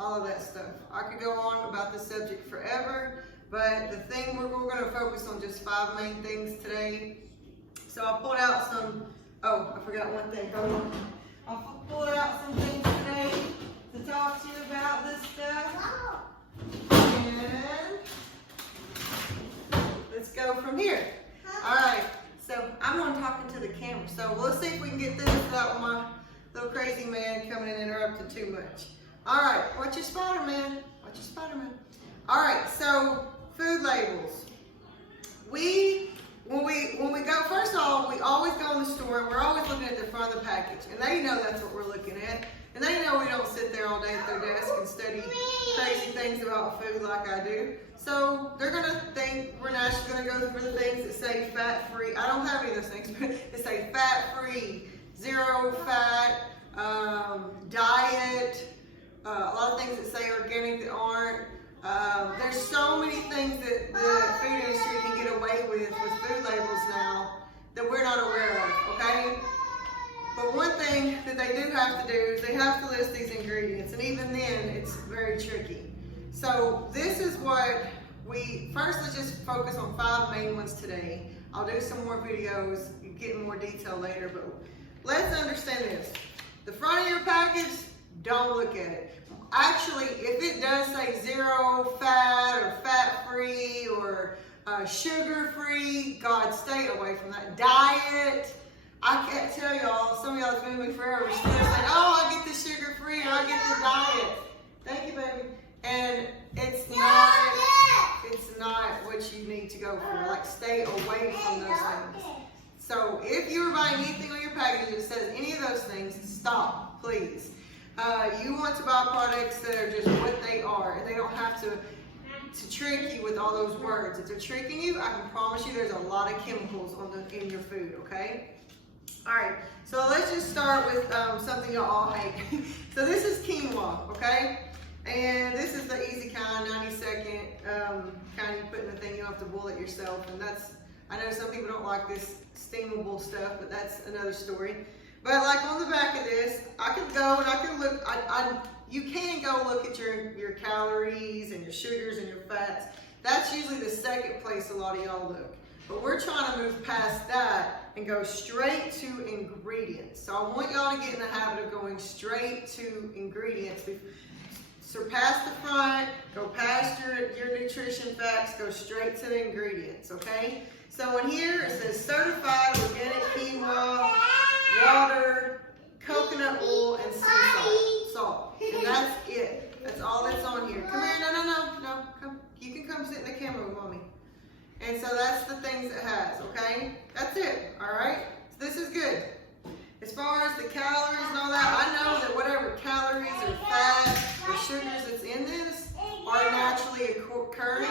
all of that stuff. I could go on about this subject forever, but the thing we're going to focus on just 5 main things today. So I pulled out some, oh, I forgot one thing, hold on. I pulled out some things today to talk to you about this stuff. And let's go from here. All right, so I'm on talking to the camera. So let's see if we can get this without my little crazy man coming and interrupting too much. All right, watch your Spider-Man. Watch your Spider-Man. All right, so food labels. When we go, first of all, we always go in the store and we're always looking at the front of the package. And they know that's what we're looking at. And they know we don't sit there all day at their desk and study crazy things about food like I do. So they're going to think we're naturally going to go for the things that say fat-free. I don't have any of those things, but they say fat-free, zero fat, diet, a lot of things that say organic that aren't. There's so many things that the food industry can get away with food labels now that we're not aware of, okay? But one thing that they do have to do is they have to list these ingredients, and even then it's very tricky. So this is what first let's just focus on 5 main ones today. I'll do some more videos, get in more detail later, but let's understand this. The front of your package, don't look at it. Actually, if it does say zero fat or fat-free or sugar-free, God, stay away from that. Diet, I can't tell y'all, some of y'all have been with me forever, still saying, oh, I get the sugar-free or I get the diet. Thank you, baby. And it's not what you need to go for. Like, stay away from those things. So if you're buying anything on your package that says any of those things, stop, please. You want to buy products that are just what they are, and they don't have to trick you with all those words. If they're tricking you, I can promise you there's a lot of chemicals in your food, okay? All right, so let's just start with something y'all all hate. So this is quinoa, okay? And this is the easy kind, 90-second kind you put in the thing. You don't have to boil it yourself, and I know some people don't like this steamable stuff, but that's another story. But like on the back of this, I can go and I can look, you can go look at your calories and your sugars and your fats. That's usually the second place a lot of y'all look. But we're trying to move past that and go straight to ingredients. So I want y'all to get in the habit of going straight to ingredients. Surpass the front, go past your nutrition facts, go straight to the ingredients, okay? So in here it says certified organic quinoa, water, coconut oil, and sea salt. And that's it. That's all that's on here. Come here, no, come. You can come sit in the camera with mommy. And so that's the things it has, okay? That's it, all right? So this is good. As far as the calories and all that, I know that whatever calories or fat or sugars that's in this are naturally occurring,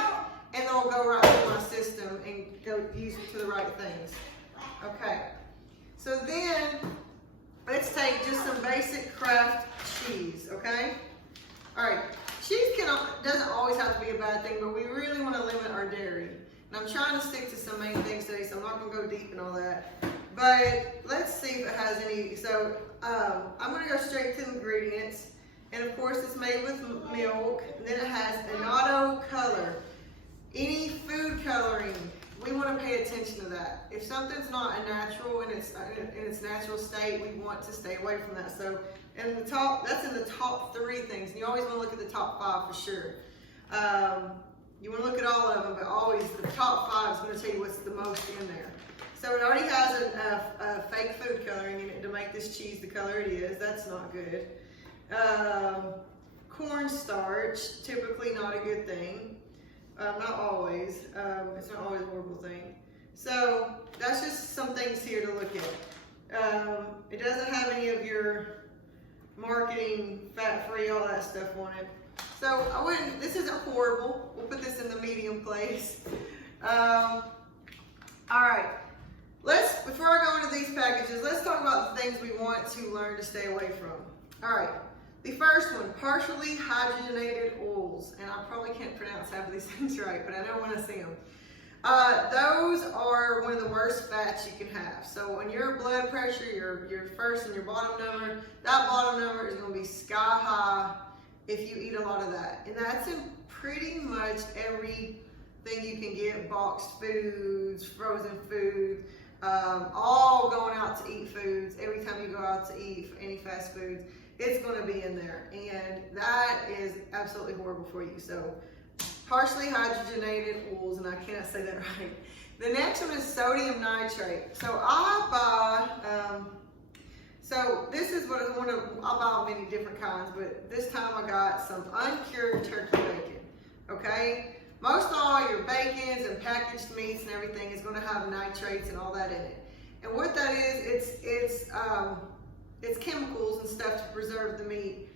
and they'll go right through my system and go use it to the right things. Okay. So then, let's take just some basic Kraft cheese, okay? All right, cheese doesn't always have to be a bad thing, but we really want to limit our dairy. And I'm trying to stick to some main things today, so I'm not going to go deep in all that. But let's see if it has any. So I'm going to go straight to the ingredients. And of course, it's made with milk. And then it has annatto color. Any food coloring, we want to pay attention to that. If something's not a natural in its natural state, we want to stay away from that. So in the top, that's in the top 3 things. And you always want to look at the top 5 for sure. You want to look at all of them, but always the top 5 is going to tell you what's the most in there. So it already has a fake food coloring in it to make this cheese the color it is. That's not good. Cornstarch, typically not a good thing. Not always. It's not always a horrible thing. So that's just some things here to look at. It doesn't have any of your marketing, fat-free, all that stuff on it. So this isn't horrible. We'll put this in the medium place. All right. Before I go into these packages, let's talk about the things we want to learn to stay away from. All right. The first one, partially hydrogenated oils. And I probably can't pronounce half of these things right, but I know when I see them. Those are one of the worst fats you can have. So on your blood pressure, your first and your bottom number, that bottom number is going to be sky high if you eat a lot of that. And that's in pretty much everything you can get, boxed foods, frozen food, all going out to eat foods. Every time you go out to eat any fast foods, it's going to be in there. And that is absolutely horrible for you. So partially hydrogenated oils, and I cannot say that right. The next one is sodium nitrate. So so this is what I buy many different kinds, but this time I got some uncured turkey bacon, okay? Most all your bacons and packaged meats and everything is gonna have nitrates and all that in it. And what that is, it's chemicals and stuff to preserve the meat.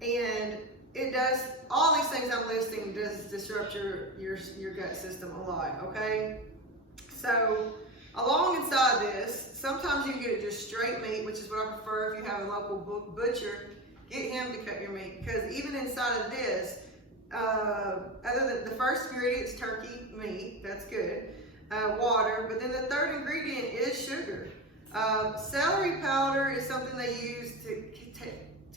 And it does, all these things I'm listing does disrupt your gut system a lot, okay? So, along inside this, sometimes you can get it just straight meat, which is what I prefer. If you have a local butcher, get him to cut your meat. Because even inside of this, other than the first ingredient is turkey meat, that's good, water, but then the third ingredient is sugar. Celery powder is something they use to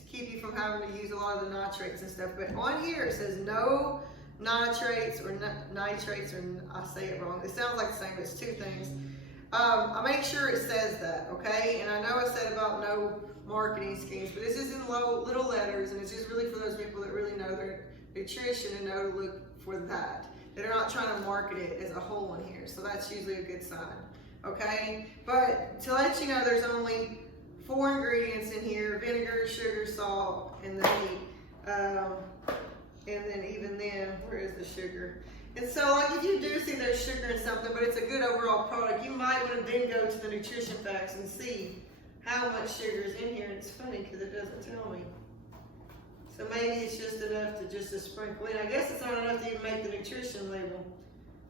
keep you from having to use a lot of the nitrates and stuff. But on here it says no nitrates or nitrates, or I say it wrong. It sounds like the same, but it's two things. I make sure it says that, okay? And I know I said about no marketing schemes, but this is in little letters, and it's just really for those people that really know their nutrition and know to look for that. They're not trying to market it as a whole in here, so that's usually a good sign, okay? But to let you know, there's only 4 ingredients in here: vinegar, sugar, salt, and the meat. And then even then, where is the sugar? And so, like, if you do see there's sugar in something, but it's a good overall product, you might want to then go to the nutrition facts and see how much sugar is in here. It's funny because it doesn't tell me. So maybe it's just enough to sprinkle in. I guess it's not enough to even make the nutrition label,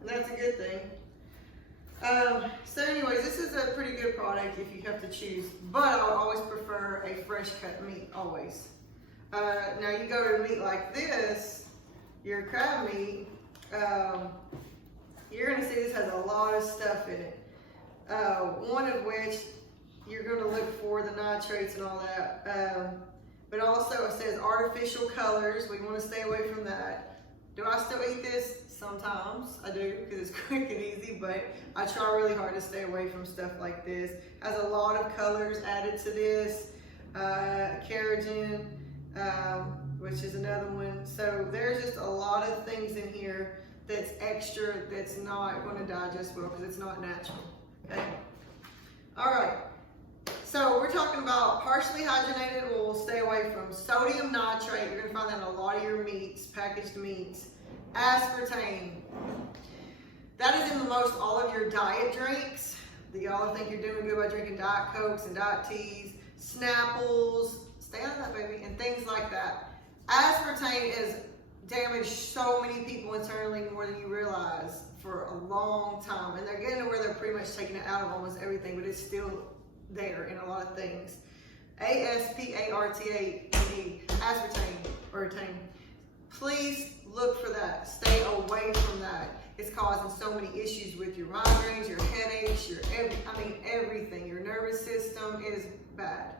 and that's a good thing. So anyways, this is a pretty good product if you have to choose, but I would always prefer a fresh cut meat, always. Now you go to meat like this, your crab meat, you're going to see this has a lot of stuff in it. One of which you're going to look for the nitrates and all that. But also it says artificial colors. We want to stay away from that. Do I still eat this? Sometimes I do, because it's quick and easy, but I try really hard to stay away from stuff like this. Has a lot of colors added to this. Carrageen, which is another one. So there's just a lot of things in here that's extra, that's not going to digest well because it's not natural. Okay. All right. So we're talking about partially hydrogenated oils. Stay away from sodium nitrate. You're going to find that in a lot of your meats, packaged meats. Aspartame. That is in most all of your diet drinks. Y'all think you're doing good by drinking Diet Cokes and Diet Teas, Snapples, stay on that, baby, and things like that. Aspartame has damaged so many people internally more than you realize for a long time, and they're getting to where they're pretty much taking it out of almost everything, but it's still there in a lot of things. Aspartame, aspartame, or attain. Please look for that. Stay away from that. It's causing so many issues with your migraines, your headaches, everything. Your nervous system is bad.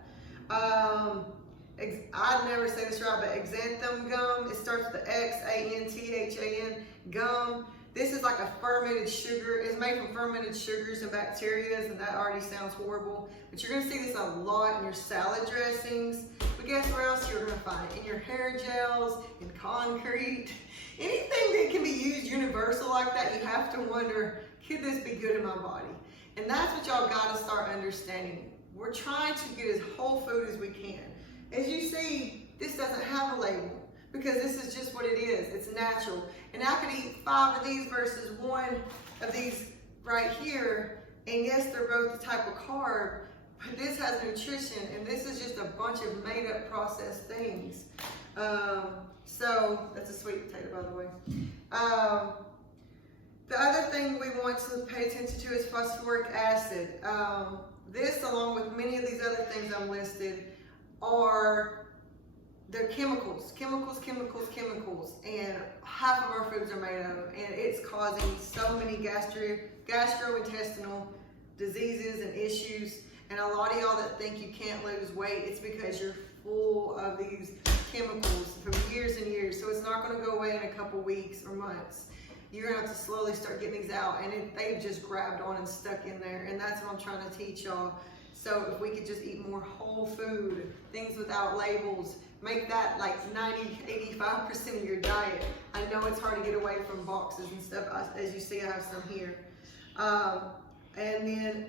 I'd never say this right, but xanthan gum, it starts with the Xanthan, gum. This is like a fermented sugar. It's made from fermented sugars and bacteria, and that already sounds horrible. But you're gonna see this a lot in your salad dressings. But guess where else you're gonna find it? In your hair gels, in concrete. Anything that can be used universal like that, you have to wonder, could this be good in my body? And that's what y'all gotta start understanding. We're trying to get as whole food as we can. As you see, this doesn't have a label because this is just what it is. It's natural. And I could eat 5 of these versus 1 of these right here. And yes, they're both the type of carb, but this has nutrition, and this is just a bunch of made up processed things. So that's a sweet potato, by the way. The other thing we want to pay attention to is phosphoric acid. This, along with many of these other things I'm listed, they're chemicals, and half of our foods are made of them, and it's causing so many gastrointestinal diseases and issues. And a lot of y'all that think you can't lose weight, it's because you're full of these chemicals from years and years. So it's not going to go away in a couple weeks or months. You're going to have to slowly start getting these out, and they've just grabbed on and stuck in there. And that's what I'm trying to teach y'all. So if we could just eat more whole food, things without labels, make that like 90-85% of your diet. I know it's hard to get away from boxes and stuff. As you see, I have some here. And then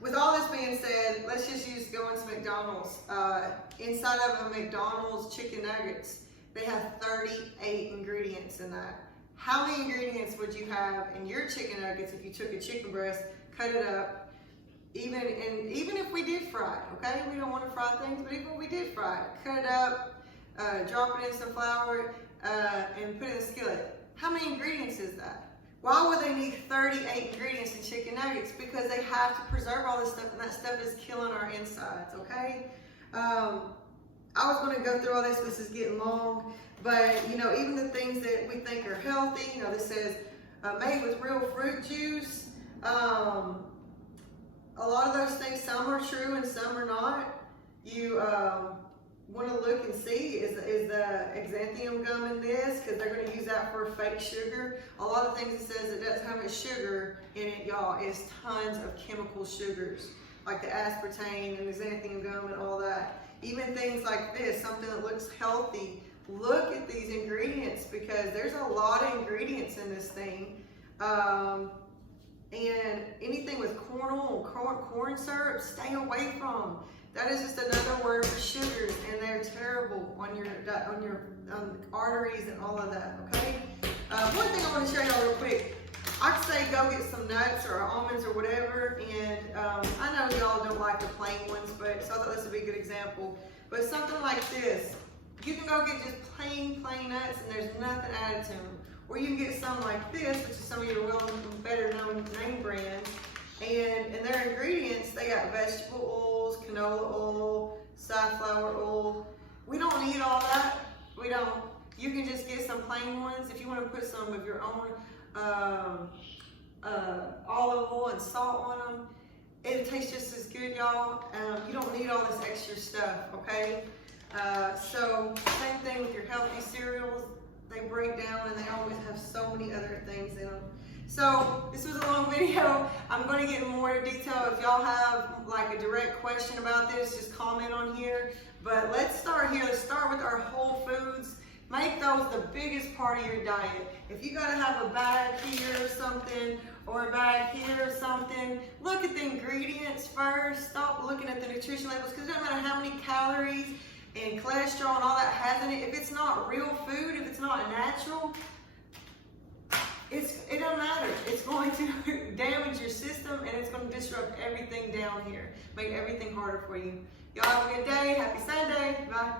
with all this being said, let's just go into McDonald's. Inside of a McDonald's chicken nuggets, they have 38 ingredients in that. How many ingredients would you have in your chicken nuggets if you took a chicken breast, cut it up, even if we did fry it, okay? We don't want to fry things, but even if we did fry it, cut it up, drop it in some flour, and put it in a skillet. How many ingredients is that? Why would they need 38 ingredients in chicken nuggets? Because they have to preserve all this stuff, and that stuff is killing our insides, okay? I was going to go through all this. This is getting long, but you know, even the things that we think are healthy, you know, this says made with real fruit juice. A lot of those things, some are true and some are not. You want to look and see, is the xanthium gum in this? Because they're going to use that for fake sugar. A lot of things it says it doesn't have a sugar in it, y'all, is tons of chemical sugars, like the aspartame and the xanthium gum and all that. Even things like this, something that looks healthy, look at these ingredients, because there's a lot of ingredients in this thing. And anything with corn oil, corn syrup, stay away from. That is just another word for sugars, and they're terrible on your arteries and all of that, okay? One thing I want to show y'all real quick. I'd say go get some nuts or almonds or whatever, and I know y'all don't like the plain ones, but so I thought this would be a good example. But something like this, you can go get just plain nuts, and there's nothing added to them. Or you can get some like this, which is some of your better known name brands, and in their ingredients, they got vegetable oils, canola oil, safflower oil. We don't need all that. We don't. You can just get some plain ones. If you want to put some of your own olive oil and salt on them, it tastes just as good, y'all. You don't need all this extra stuff, okay? So same thing with your healthy cereals. They break down and they always have so many other things in them. So this was a long video. I'm going to get in more detail. If y'all have like a direct question about this, just comment on here. But let's start here. Let's start with our whole foods. Make those the biggest part of your diet. If you got to have a bag here or something, or a bag here or something, look at the ingredients first. Stop looking at the nutrition labels, because it doesn't matter how many calories and cholesterol and all that has in it. If it's not real food, if it's not natural, it don't matter. It's going to damage your system, and it's going to disrupt everything down here, make everything harder for you. Y'all have a good day. Happy Sunday. Bye.